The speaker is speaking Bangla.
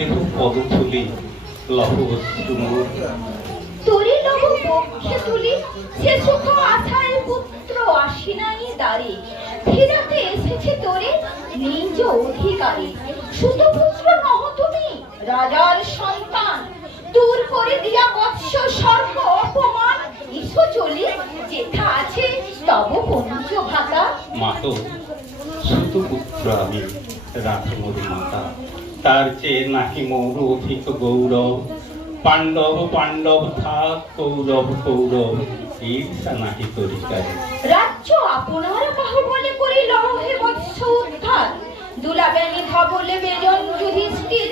দেহ পদধূলি লহ অশ্রুমূর। তোরে লব পক্ষে তুলি সে সুখ আশায় পুত্র আসি নাই দ্বারে, ফিরাতে এসেছে তোরে নিজ অধিকারে। সুতপুত্র নহ তুমি রাজার সন্তান, দূর করে দিয়া বৎস স্বর্গ অপমান। ইসো চলি যেথা আছে তব পঞ্চ ভাতা। মাতো সুতপুত্র আমি রাধমরি মাতা, তার চেয়ে নাহি মোর অধিক গৌরব। পাণ্ডব পাণ্ডব থাক, কৌরব কৌরব ঈর্ষা নাহি তরিকারে। রাজ্য আপনার বাহুবলে করিল হে বৎস উদ্ধার, দুলাবেনি ধবলে বেজন যুধিষ্ঠির।